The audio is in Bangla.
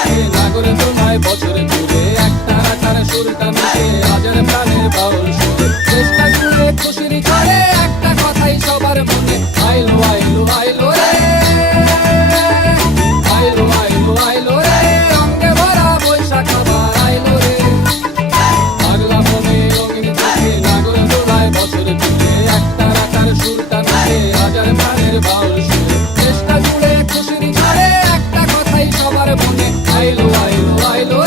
চোখে নাগরে তোমায় বছরে তুলে একটা রাখার সুরটা মিশে হাজার প্রাণের বাউল সুরে চেষ্টা জুড়ে খুশির ঝড়ে একটা কথাই সবার মনে আইলো আইলো আইলো রে আইলো আইলো আইলো রে রঙে ভরা বৈশাখ আবার আইলো রে পাগলা মনে রঙিন চোখে নাগরে তোমায় বছরে তুলে একটা রাখার সুরটা মিশে হাজার প্রাণের বাউল সুরে চেষ্টা জুড়ে খুশির ঝড়ে একটা কথাই সবার মনে আইলো আইলো আইলো